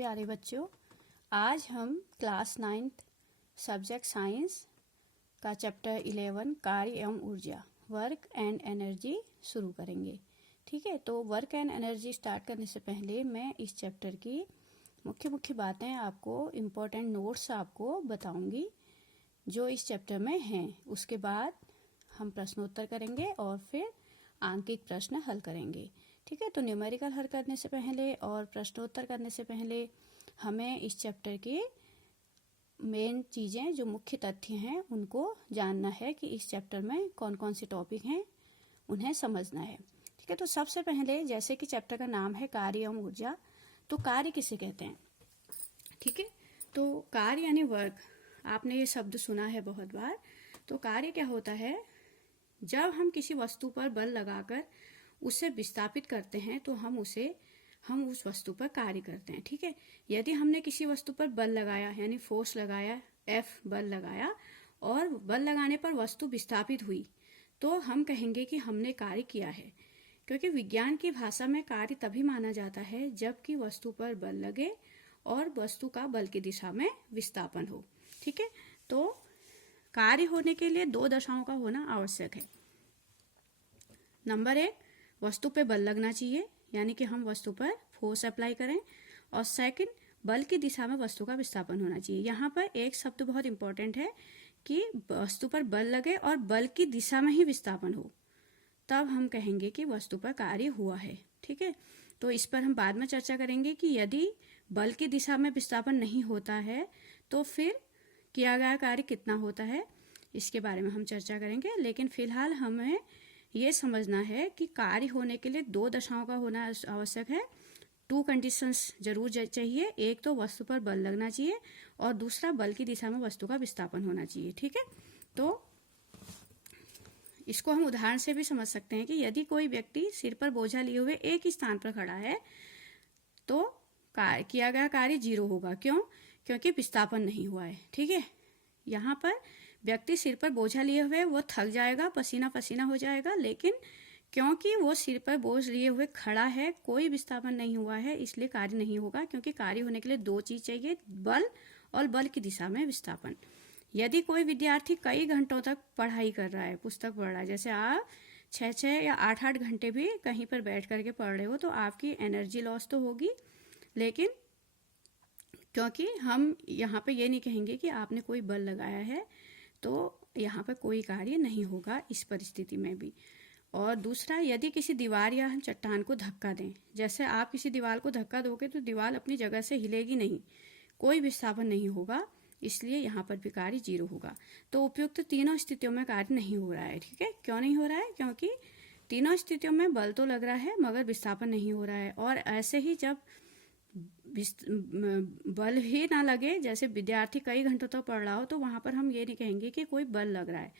प्यारे बच्चों, आज हम क्लास 9th सब्जेक्ट साइंस का चैप्टर 11 कार्य एवं ऊर्जा वर्क एंड एनर्जी शुरू करेंगे। ठीक है, तो वर्क एंड एनर्जी स्टार्ट करने से पहले मैं इस चैप्टर की मुख्य बातें आपको, इम्पोर्टेंट नोट्स आपको बताऊंगी जो इस चैप्टर में हैं। उसके बाद हम प्रश्नोत्तर करेंगे और फिर आंकिक प्रश्न हल करेंगे। ठीक है, तो न्यूमेरिकल हल करने से पहले और प्रश्नोत्तर करने से पहले हमें इस चैप्टर की मेन चीज़ें, जो मुख्य तथ्य हैं, उनको जानना है कि इस चैप्टर में कौन कौन से टॉपिक हैं, उन्हें समझना है। ठीक है, तो सबसे पहले जैसे कि चैप्टर का नाम है कार्य एवं ऊर्जा, तो कार्य किसे कहते हैं? ठीक है, तो कार्य यानी वर्क, आपने ये शब्द सुना है बहुत बार। तो कार्य क्या होता है? जब हम किसी वस्तु पर बल लगाकर उसे विस्थापित करते हैं तो हम उस वस्तु पर कार्य करते हैं। ठीक है, यदि हमने किसी वस्तु पर बल लगाया यानी फोर्स लगाया, F बल लगाया, और बल लगाने पर वस्तु विस्थापित हुई, तो हम कहेंगे कि हमने कार्य किया है। क्योंकि विज्ञान की भाषा में कार्य तभी माना जाता है जबकि वस्तु पर बल लगे और वस्तु का बल की दिशा में विस्थापन हो। ठीक है, तो कार्य होने के लिए दो दशाओं का होना आवश्यक है। नंबर 1, वस्तु पे बल लगना चाहिए, यानी कि हम वस्तु पर फोर्स अप्लाई करें। और सेकंड, बल की दिशा में वस्तु का विस्थापन होना चाहिए। यहाँ पर एक शब्द बहुत इंपॉर्टेंट है कि वस्तु पर बल लगे और बल की दिशा में ही विस्थापन हो, तब हम कहेंगे कि वस्तु पर कार्य हुआ है। ठीक है, तो इस पर हम बाद में चर्चा करेंगे कि यदि बल की दिशा में विस्थापन नहीं होता है तो फिर किया गया कार्य कितना होता है, इसके बारे में हम चर्चा करेंगे। लेकिन फिलहाल हमें ये समझना है कि कार्य होने के लिए दो दशाओं का होना आवश्यक है। 2 कंडीशंस जरूर चाहिए। एक तो वस्तु पर बल लगना चाहिए और दूसरा बल की दिशा में वस्तु का विस्थापन होना चाहिए। ठीक है, तो इसको हम उदाहरण से भी समझ सकते हैं कि यदि कोई व्यक्ति सिर पर बोझा लिए हुए एक ही स्थान पर खड़ा है तो किया गया कार्य 0 होगा। क्यों? क्योंकि विस्थापन नहीं हुआ है। ठीक है, यहाँ पर व्यक्ति सिर पर बोझा लिए हुए वो थक जाएगा, पसीना पसीना हो जाएगा, लेकिन क्योंकि वो सिर पर बोझ लिए हुए खड़ा है, कोई विस्थापन नहीं हुआ है, इसलिए कार्य नहीं होगा। क्योंकि कार्य होने के लिए 2 चीज चाहिए, बल और बल की दिशा में विस्थापन। यदि कोई विद्यार्थी कई घंटों तक पढ़ाई कर रहा है, पुस्तक पढ़ रहा है, जैसे आप 6 या 8 घंटे भी कहीं पर बैठ करके पढ़ रहे हो, तो आपकी एनर्जी लॉस तो होगी। लेकिन क्योंकि हम यहाँ पे ये नहीं कहेंगे कि आपने कोई बल लगाया है, तो यहाँ पर कोई कार्य नहीं होगा इस परिस्थिति में भी। और दूसरा, यदि किसी दीवार या हम चट्टान को धक्का दें, जैसे आप किसी दीवार को धक्का दोगे तो दीवार अपनी जगह से हिलेगी नहीं, कोई विस्थापन नहीं होगा, इसलिए यहाँ पर भी कार्य 0 होगा। तो उपयुक्त तीनों स्थितियों में कार्य नहीं हो रहा है। ठीक है, क्यों नहीं हो रहा है? क्योंकि तीनों स्थितियों में बल तो लग रहा है मगर विस्थापन नहीं हो रहा है। और ऐसे ही जब बल ही ना लगे, जैसे विद्यार्थी कई घंटों तक पढ़ रहा हो, तो वहां पर हम ये नहीं कहेंगे कि कोई बल लग रहा है।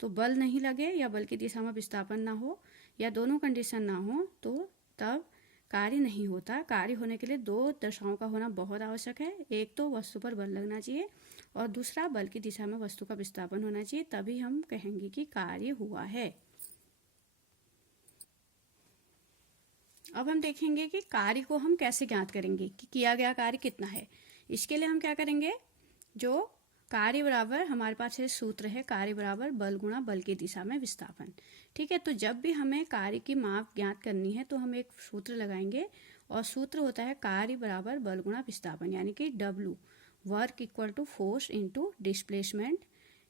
तो बल नहीं लगे या बल की दिशा में विस्थापन ना हो या दोनों कंडीशन ना हो, तो तब कार्य नहीं होता। कार्य होने के लिए 2 दशाओं का होना बहुत आवश्यक है। एक तो वस्तु पर बल लगना चाहिए और दूसरा बल की दिशा में वस्तु का विस्थापन होना चाहिए, तभी हम कहेंगे कि कार्य हुआ है। अब हम देखेंगे कि कार्य को हम कैसे ज्ञात करेंगे कि किया गया कार्य कितना है। इसके लिए हम क्या करेंगे, जो कार्य बराबर हमारे पास है सूत्र है, कार्य बराबर बल गुणा बल की दिशा में विस्थापन। ठीक है, तो जब भी हमें कार्य की माप ज्ञात करनी है तो हम एक सूत्र लगाएंगे और सूत्र होता है कार्य बराबर बल गुणा विस्थापन, यानी कि W, work equal to force into displacement,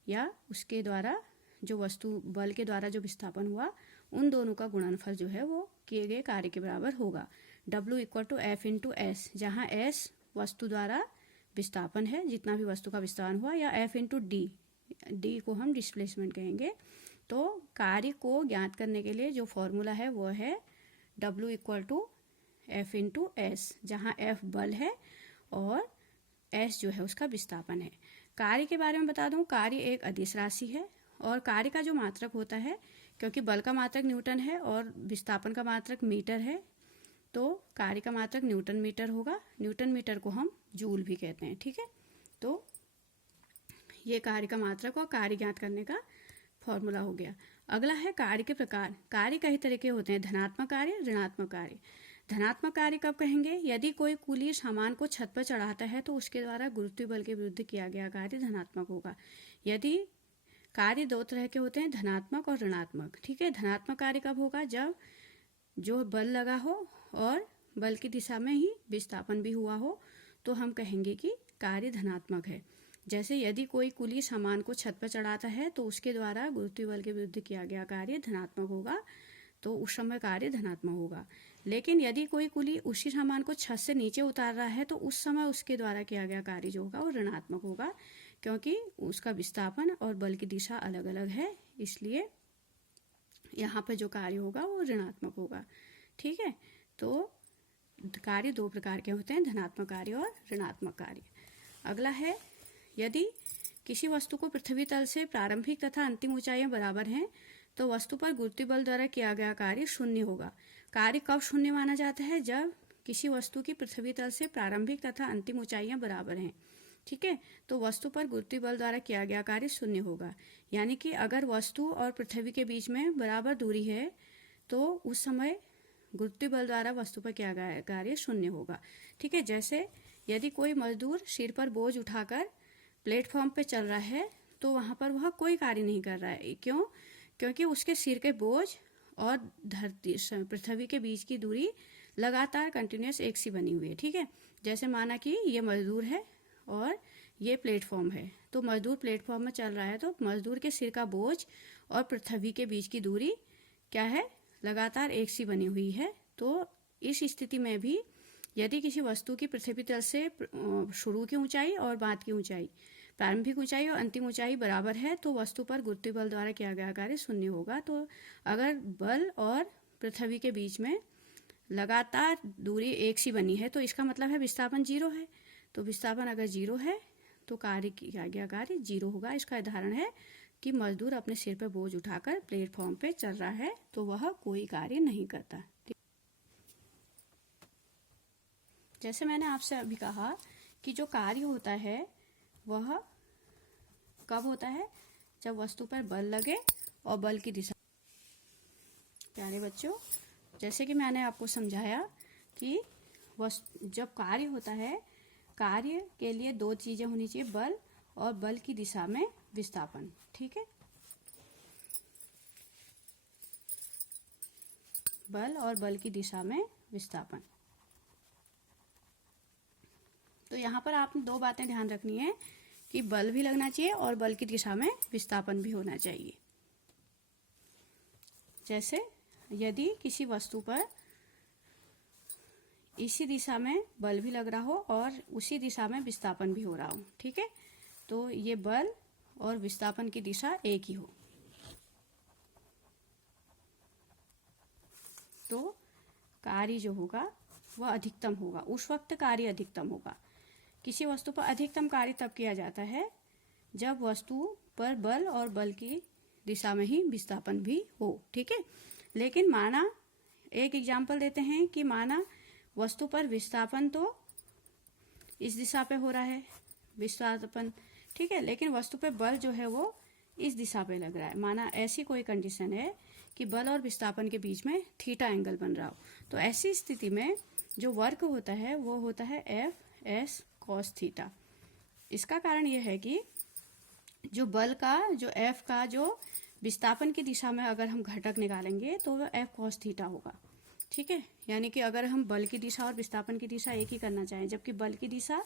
या उसके द्वारा जो वस्तु बल के द्वारा जो विस्थापन हुआ, उन दोनों का गुणनफल जो है वो किए गए कार्य के बराबर होगा। W equal to F into S, जहाँ S वस्तु द्वारा विस्थापन है, जितना भी वस्तु का विस्थापन हुआ, या F इंटू D को हम डिस्प्लेसमेंट कहेंगे। तो कार्य को ज्ञात करने के लिए जो फॉर्मूला है वो है W equal to F into S, जहाँ F बल है और S जो है उसका विस्थापन है। कार्य के बारे में बता दूं, कार्य एक अदिश राशि है और कार्य का जो मात्रक होता है, क्योंकि बल का मात्रक न्यूटन है और विस्थापन का मात्रक मीटर है, तो कार्य का मात्रक न्यूटन मीटर होगा। न्यूटन मीटर को हम जूल भी कहते हैं। ठीक है, तो ये कार्य का मात्रक और कार्य ज्ञात करने का फॉर्मूला हो गया। अगला है कार्य के प्रकार। कार्य कई तरह के होते हैं, धनात्मक कार्य, ऋणात्मक कार्य। धनात्मक कार्य कब कहेंगे? यदि कोई कुलीन सामान को छत पर चढ़ाता है तो उसके द्वारा गुरुत्वीय बल के विरुद्ध किया गया कार्य धनात्मक होगा। यदि कार्य दो तरह के होते हैं, धनात्मक और ऋणात्मक। ठीक है, धनात्मक कार्य कब होगा? जब जो बल लगा हो और बल की दिशा में ही विस्थापन भी हुआ हो, तो हम कहेंगे कि कार्य धनात्मक है। जैसे यदि कोई कुली सामान को छत पर चढ़ाता है तो उसके द्वारा गुरुत्वीय बल के विरुद्ध किया गया कार्य धनात्मक होगा, तो उस समय कार्य धनात्मक होगा। लेकिन यदि कोई कुली उसी सामान को छत से नीचे उतार रहा है तो उस समय उसके द्वारा किया गया कार्य जो होगा वो ऋणात्मक होगा, क्योंकि उसका विस्थापन और बल की दिशा अलग अलग है, इसलिए यहाँ पर जो कार्य होगा वो ऋणात्मक होगा। ठीक है, तो कार्य दो प्रकार के होते हैं, धनात्मक कार्य और ऋणात्मक कार्य। अगला है, यदि किसी वस्तु को पृथ्वी तल से प्रारंभिक तथा अंतिम ऊंचाइयां बराबर हैं तो वस्तु पर गुरुत्वीय बल द्वारा किया गया कार्य शून्य होगा। कार्य कब शून्य माना जाता है? जब किसी वस्तु की पृथ्वी तल से प्रारंभिक तथा अंतिम ऊंचाइयां बराबर हैं। ठीक है, तो वस्तु पर गुरुत्वीय बल द्वारा किया गया कार्य शून्य होगा। यानी कि अगर वस्तु और पृथ्वी के बीच में बराबर दूरी है तो उस समय गुरुत्वीय बल द्वारा वस्तु पर किया गया कार्य शून्य होगा। ठीक है, जैसे यदि कोई मजदूर सिर पर बोझ उठाकर प्लेटफॉर्म पे चल रहा है तो वहां पर वह कोई कार्य नहीं कर रहा है। क्यों? क्योंकि उसके सिर के बोझ और धरती पृथ्वी के बीच की दूरी लगातार कंटिन्यूस एक सी बनी हुई है। ठीक है, जैसे माना कि ये मजदूर है और ये प्लेटफॉर्म है, तो मजदूर प्लेटफॉर्म में चल रहा है तो मजदूर के सिर का बोझ और पृथ्वी के बीच की दूरी क्या है? लगातार एक सी बनी हुई है। तो इस स्थिति में भी यदि किसी वस्तु की पृथ्वी तल से शुरू की ऊंचाई और बाद की ऊंचाई, प्रारंभिक ऊंचाई और अंतिम ऊंचाई बराबर है तो वस्तु पर गुरुत्वीय बल द्वारा किया गया कार्य शून्य होगा। तो अगर बल और पृथ्वी के बीच में लगातार दूरी एक सी बनी है तो इसका मतलब है विस्थापन जीरो है। तो विस्थापन अगर जीरो है तो कार्य किया गया कार्य जीरो होगा। इसका उदाहरण है कि मजदूर अपने सिर पर बोझ उठाकर प्लेटफॉर्म पे चल रहा है तो वह कोई कार्य नहीं करता। जैसे मैंने आपसे अभी कहा कि जो कार्य होता है वह कब होता है? जब वस्तु पर बल लगे और बल की दिशा। प्यारे बच्चों, जैसे कि मैंने आपको समझाया कि जब कार्य होता है, कार्य के लिए दो चीजें होनी चाहिए, बल और बल की दिशा में विस्थापन। ठीक है, बल और बल की दिशा में विस्थापन। तो यहाँ पर आपने दो बातें ध्यान रखनी है कि बल भी लगना चाहिए और बल की दिशा में विस्थापन भी होना चाहिए। जैसे यदि किसी वस्तु पर इसी दिशा में बल भी लग रहा हो और उसी दिशा में विस्थापन भी हो रहा हो, ठीक है, तो ये बल और विस्थापन की दिशा एक ही हो तो कार्य जो होगा वह अधिकतम होगा। उस वक्त कार्य अधिकतम होगा। किसी वस्तु पर अधिकतम कार्य तब किया जाता है जब वस्तु पर बल और बल की दिशा में ही विस्थापन भी हो। ठीक है, लेकिन माना एक एग्जाम्पल देते हैं कि माना वस्तु पर विस्थापन तो इस दिशा पे हो रहा है विस्थापन, ठीक है, लेकिन वस्तु पे बल जो है वो इस दिशा पे लग रहा है। माना ऐसी कोई कंडीशन है कि बल और विस्थापन के बीच में थीटा एंगल बन रहा हो, तो ऐसी स्थिति में जो वर्क होता है वो होता है एफ एस कॉस थीटा। इसका कारण यह है कि जो बल का जो एफ का जो विस्थापन की दिशा में अगर हम घटक निकालेंगे तो वह एफ कॉस थीटा होगा। ठीक है, यानी कि अगर हम बल की दिशा और विस्थापन की दिशा एक ही करना चाहें, जबकि बल की दिशा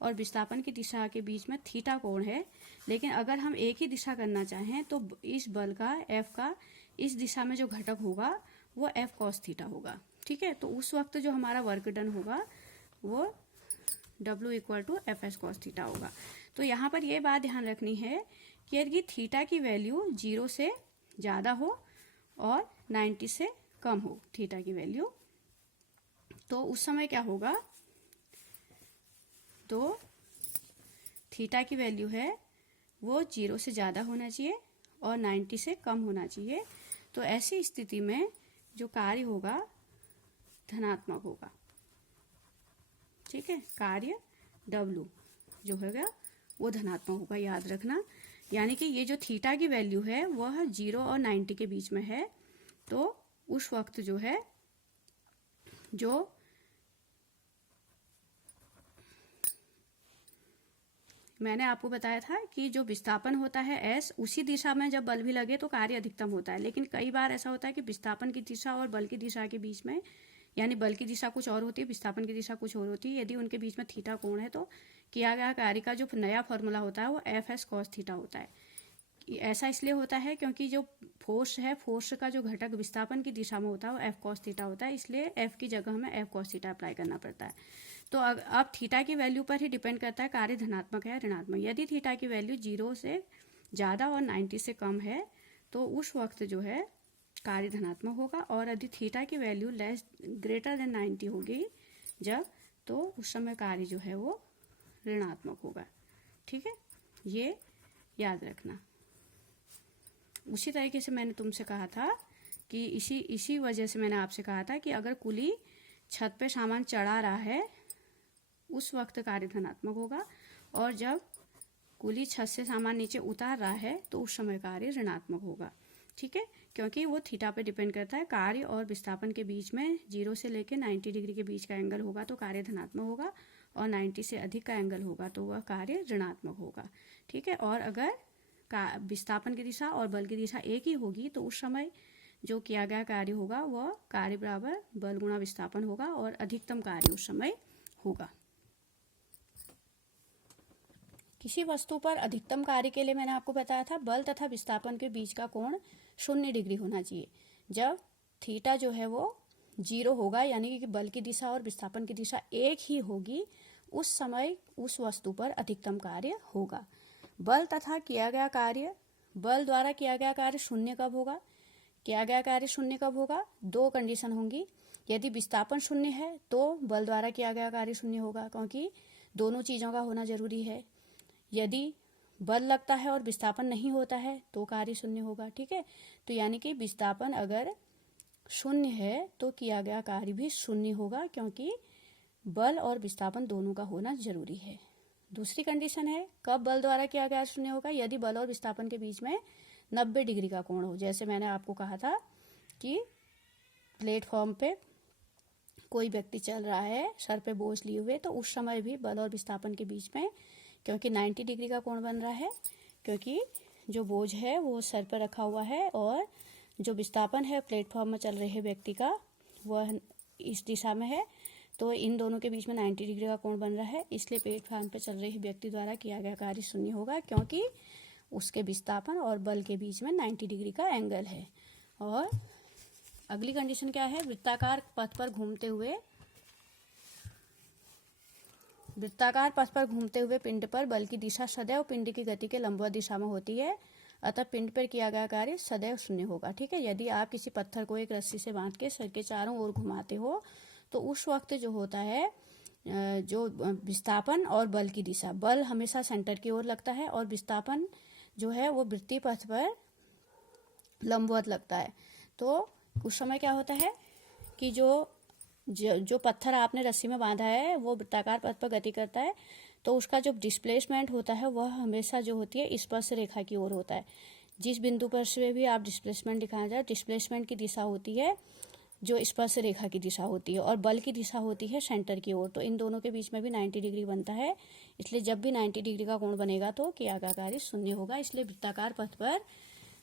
और विस्थापन की दिशा के बीच में थीटा कोण है, लेकिन अगर हम एक ही दिशा करना चाहें तो इस बल का एफ का इस दिशा में जो घटक होगा वो एफ कॉस थीटा होगा। ठीक है, तो उस वक्त जो हमारा वर्क डन होगा वो W equal to F S cos theta होगा। तो यहाँ पर यह बात ध्यान रखनी है कि यदि थीटा की वैल्यू 0 से ज़्यादा हो और 90 से कम हो थीटा की वैल्यू, तो उस समय क्या होगा, तो थीटा की वैल्यू है वो 0 से ज़्यादा होना चाहिए और 90 से कम होना चाहिए। तो ऐसी स्थिति में जो कार्य होगा धनात्मक होगा। ठीक है, कार्य W जो होगा वो धनात्मक होगा, याद रखना। यानी कि ये जो थीटा की वैल्यू है वह 0 और 90 के बीच में है, तो उस वक्त जो है जो मैंने आपको बताया था कि जो विस्थापन होता है एस, उसी दिशा में जब बल भी लगे तो कार्य अधिकतम होता है। लेकिन कई बार ऐसा होता है कि विस्थापन की दिशा और बल की दिशा के बीच में, यानी बल की दिशा कुछ और होती है, विस्थापन की दिशा कुछ और होती है, यदि उनके बीच में थीटा कोण है तो किया गया कार्य का जो नया फॉर्मूला होता है वो एफ एस कॉस थीटा होता है। ऐसा इसलिए होता है क्योंकि जो फोर्स है, फोर्स का जो घटक विस्थापन की दिशा में होता है वो एफ कॉस थीटा होता है, इसलिए एफ की जगह हमें एफ कॉस थीटा अप्लाई करना पड़ता है। तो अब थीटा की वैल्यू पर ही डिपेंड करता है कार्य धनात्मक है या ऋणात्मक। यदि थीटा की वैल्यू 0 से ज़्यादा और 90 से कम है तो उस वक्त जो है कार्य धनात्मक होगा, और यदि थीटा की वैल्यू ग्रेटर देन 90 होगी जब, तो उस समय कार्य जो है वो ऋणात्मक होगा। ठीक है, ये याद रखना। उसी तरीके से मैंने तुमसे कहा था कि इसी वजह से मैंने आपसे कहा था कि अगर कुली छत पे सामान चढ़ा रहा है उस वक्त कार्य धनात्मक होगा, और जब कुली छत से सामान नीचे उतार रहा है तो उस समय कार्य ऋणात्मक होगा। ठीक है, क्योंकि वो थीटा पे डिपेंड करता है। कार्य और विस्थापन के बीच में 0 से लेकर 90 डिग्री के बीच का एंगल होगा तो कार्य धनात्मक होगा, और 90 से अधिक का एंगल होगा तो वह कार्य ऋणात्मक होगा। ठीक है, और अगर विस्थापन की दिशा और बल की दिशा एक ही होगी तो उस समय जो किया गया कार्य होगा वह कार्य बराबर बल गुणा विस्थापन होगा, और अधिकतम कार्य उस समय होगा। किसी वस्तु पर अधिकतम कार्य के लिए मैंने आपको बताया था बल तथा विस्थापन के बीच का कोण 0 डिग्री होना चाहिए। जब थीटा जो है वो 0 होगा, यानी कि बल की दिशा और विस्थापन की दिशा एक ही होगी, उस समय उस वस्तु पर अधिकतम कार्य होगा। बल तथा किया गया कार्य, बल द्वारा किया गया कार्य 0 कब होगा, किया गया कार्य 0 कब होगा? 2 कंडीशन होंगी। यदि विस्थापन 0 है तो बल द्वारा किया गया कार्य 0 होगा, क्योंकि दोनों चीज़ों का होना जरूरी है। यदि बल लगता है और विस्थापन नहीं होता है तो कार्य 0 होगा। ठीक है, तो यानी कि विस्थापन अगर 0 है तो किया गया कार्य भी 0 होगा, क्योंकि बल और विस्थापन दोनों का होना जरूरी है। दूसरी कंडीशन है कब बल द्वारा किया गया 0 होगा, यदि बल और विस्थापन के बीच में 90 डिग्री का कोण हो। जैसे मैंने आपको कहा था कि प्लेटफॉर्म पे कोई व्यक्ति चल रहा है सर पे बोझ लिए हुए, तो उस समय भी बल और विस्थापन के बीच में क्योंकि 90 डिग्री का कोण बन रहा है, क्योंकि जो बोझ है वो सर पर रखा हुआ है और जो विस्थापन है प्लेटफॉर्म में चल रहे व्यक्ति का वह इस दिशा में है, तो इन दोनों के बीच में 90 डिग्री का कोण बन रहा है। इसलिए प्लेटफॉर्म पर चल रहे व्यक्ति द्वारा किया गया कार्य 0 होगा, क्योंकि उसके विस्थापन और बल के बीच में 90 डिग्री का एंगल है। और अगली कंडीशन क्या है? वृत्ताकार पथ पर घूमते हुए पिंड पर बल की दिशा सदैव पिंड की गति के लंबवत दिशा में होती है, अतः पिंड पर किया गया कार्य सदैव 0 होगा। ठीक है, यदि आप किसी पत्थर को एक रस्सी से बांध के सर के चारों ओर घुमाते हो तो उस वक्त जो होता है जो विस्थापन और बल की दिशा, बल हमेशा सेंटर की ओर लगता है और विस्थापन जो है वो वृत्तीय पथ पर लंबवत लगता है। तो उस समय क्या होता है कि जो पत्थर आपने रस्सी में बांधा है वो वृत्ताकार पथ पर गति करता है, तो उसका जो डिस्प्लेसमेंट होता है वह हमेशा जो होती है स्पर्श रेखा की ओर होता है। जिस बिंदु पर से भी आप डिस्प्लेसमेंट दिखाया जाए, डिस्प्लेसमेंट की दिशा होती है जो स्पर्श रेखा की दिशा होती है, और बल की दिशा होती है सेंटर की ओर। तो इन दोनों के बीच में भी 90 डिग्री बनता है, इसलिए जब भी 90 डिग्री का कोण बनेगा तो किया गया कार्य 0 होगा। इसलिए वृत्ताकार पथ पर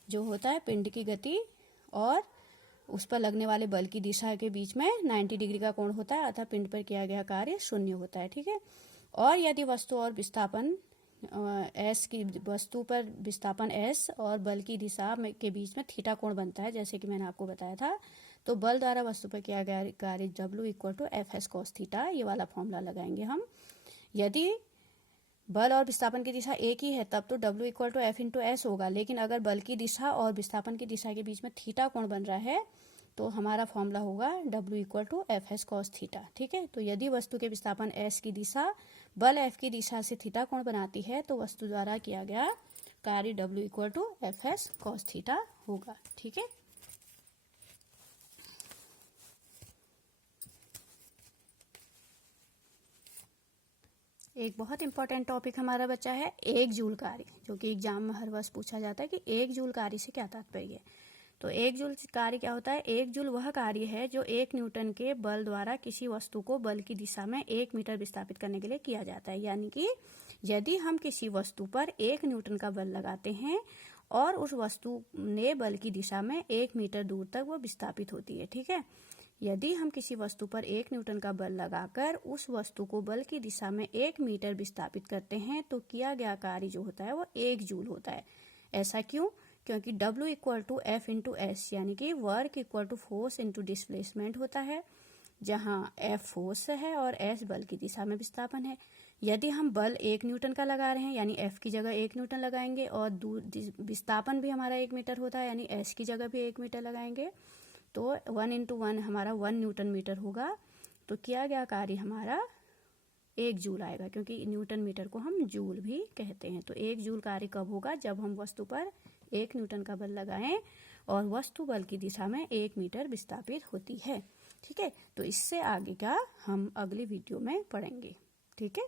जो होता है पिंड की गति और उस पर लगने वाले बल की दिशा के बीच में 90 डिग्री का कोण होता है, अतः पिंड पर किया गया कार्य 0 होता है। ठीक है, और यदि वस्तु और विस्थापन वस्तु पर विस्थापन s और बल की दिशा के बीच में थीटा कोण बनता है, जैसे कि मैंने आपको बताया था, तो बल द्वारा वस्तु पर किया गया कार्य W = Fs cos थीटा, ये वाला फॉर्मूला लगाएंगे हम। यदि बल और विस्थापन की दिशा एक ही है तब तो W = F × S होगा, लेकिन अगर बल की दिशा और विस्थापन की दिशा के बीच में थीटा कोण बन रहा है तो हमारा फॉर्मूला होगा W = Fs cos थीटा। ठीक है, तो यदि वस्तु के विस्थापन S की दिशा बल F की दिशा से थीटा कोण बनाती है तो वस्तु द्वारा किया गया कार्य W = Fs cos थीटा होगा। ठीक है, एक बहुत इंपॉर्टेंट टॉपिक हमारा बचा है 1 जूल कार्य, जो कि एग्जाम में हर वर्ष पूछा जाता है कि 1 जूल कार्य से क्या तात्पर्य है। तो 1 जूल कार्य क्या होता है? 1 जूल वह कार्य है जो 1 न्यूटन के बल द्वारा किसी वस्तु को बल की दिशा में 1 मीटर विस्थापित करने के लिए किया जाता है। यानी कि यदि हम किसी वस्तु पर 1 न्यूटन का बल लगाते हैं और उस वस्तु ने बल की दिशा में 1 मीटर दूर तक वो विस्थापित होती है, ठीक है। यदि हम किसी वस्तु पर 1 न्यूटन का बल लगाकर उस वस्तु को बल की दिशा में 1 मीटर विस्थापित करते हैं तो किया गया कार्य जो होता है वो 1 जूल होता है। ऐसा क्यों? क्योंकि W equal to F into S, यानी कि work equal to force into displacement होता है, जहां F फोर्स है और S बल की दिशा में विस्थापन है। यदि हम बल 1 न्यूटन का लगा रहे हैं यानी F की जगह 1 न्यूटन लगाएंगे और विस्थापन भी हमारा 1 मीटर होता है यानी S की जगह भी 1 मीटर लगाएंगे तो 1 इंटू 1 हमारा 1 न्यूटन मीटर होगा। तो किया गया कार्य हमारा 1 जूल आएगा, क्योंकि न्यूटन मीटर को हम जूल भी कहते हैं। तो 1 जूल कार्य कब होगा? जब हम वस्तु पर 1 न्यूटन का बल लगाएं और वस्तु बल की दिशा में 1 मीटर विस्थापित होती है, ठीक है। तो इससे आगे का हम अगली वीडियो में पढ़ेंगे, ठीक है।